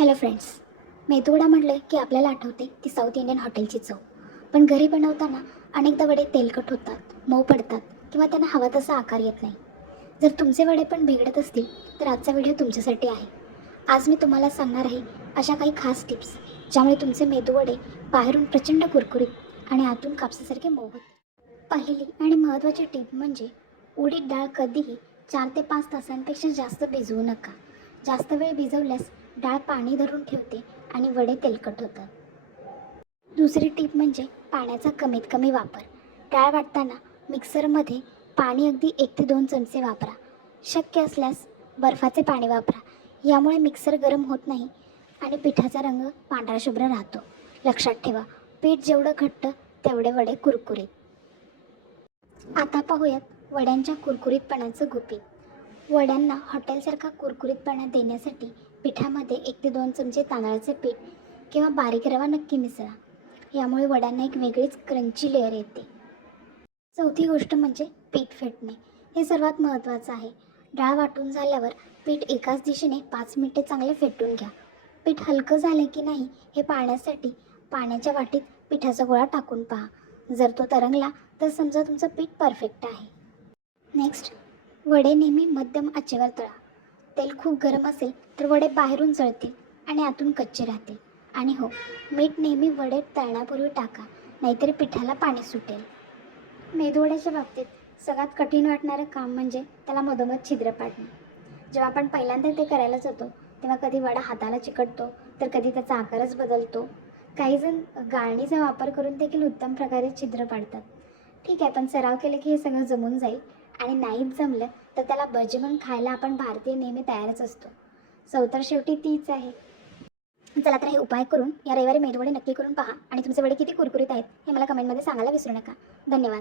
Hello friends. Medu vada म्हटलं की आपल्याला आठवते ती साऊथ इंडियन हॉटेलची चव. पण घरी बनवताना अनेकदा वडे तेलकट होतात, मऊ पडतात किंवा त्यांना हवा तसा आकार येत नाही. जर तुमचे वडे पण बिघडत असतील तर आजचा व्हिडिओ तुमच्यासाठी आहे. आज मी तुम्हाला सांगणार आहे अशा काही खास टिप्स ज्यामुळे तुमचे मेदूवडे बाहेरून प्रचंड कुरकुरीत आणि आतून कापसासारखे मऊ होतील. पहिली आणि महत्त्वाची टीप म्हणजे उडीद डाळ कधीही 4 ते 5 तासांपेक्षा जास्त भिजवू नका. जास्त वेळ भिजवल्यास डाळ पाणी धरून ठेवते आणि वडे तेलकट होतात. दुसरी टीप म्हणजे पाण्याचा कमीत कमी वापर. डाळ वाटताना मिक्सरमध्ये पाणी अगदी 1 ते 2 चमचे वापरा. शक्य असल्यास बर्फाचे पाणी वापरा. यामुळे मिक्सर गरम होत नाही आणि पिठाचा रंग पांढरा शुभ्र राहतो. लक्षात ठेवा, पीठ जेवढं घट्ट तेवढे वडे कुरकुरीत. आता पाहूयात वड्यांच्या कुरकुरीतपणाचं गुपित. वड्यांना हॉटेलसारखा कुरकुरीतपणा देण्यासाठी पिठामध्ये 1 ते 2 चमचे तांदळाचे पीठ किंवा बारीक रवा नक्की मिसळा. यामुळे वड्यांना एक वेगळीच क्रंची लेअर येते. चौथी गोष्ट म्हणजे पीठ फेटणे. हे सर्वात महत्त्वाचं आहे. डाळ वाटून झाल्यावर पीठ एकाच दिशेने 5 मिनिटे चांगले फेटून घ्या. पीठ हलकं झाले की नाही हे पाहण्यासाठी पाण्याच्या वाटीत पिठाचा गोळा टाकून पहा. जर तो तरंगला तर समजा तुमचं पीठ परफेक्ट आहे. नेक्स्ट, वडे नेहमी मध्यम आचेवर तळा. तेल खूप गरम असेल तर वडे बाहेरून जळतील आणि आतून कच्चे राहतील. आणि हो, मीठ नेहमी वडे तळण्यापूर्वी टाका, नाहीतर पिठाला पाणी सुटेल. मेदूवड्याच्या बाबतीत सगळ्यात कठीण वाटणारं काम म्हणजे त्याला मधोमध छिद्र पाडणे. जेव्हा आपण पहिल्यांदा ते करायला जातो तेव्हा कधी वडा हाताला चिकटतो तर कधी त्याचा आकारच बदलतो. काहीजण गाळणीचा वापर करून देखील उत्तम प्रकारे छिद्र पाडतात. ठीक आहे, पण सराव केले की हे सगळं जमून जाईल. आणि नाहीच जमलं तर त्याला भजी म्हणून खायला आपण भारतीय नेहमी तयारच असतो. चव तर शेवटी तीच आहे. चला तर हे उपाय करून या रविवारी मेदूवडे नक्की करून पहा आणि तुमचे वडे किती कुरकुरीत आहेत हे मला कमेंटमध्ये सांगायला विसरू नका. धन्यवाद.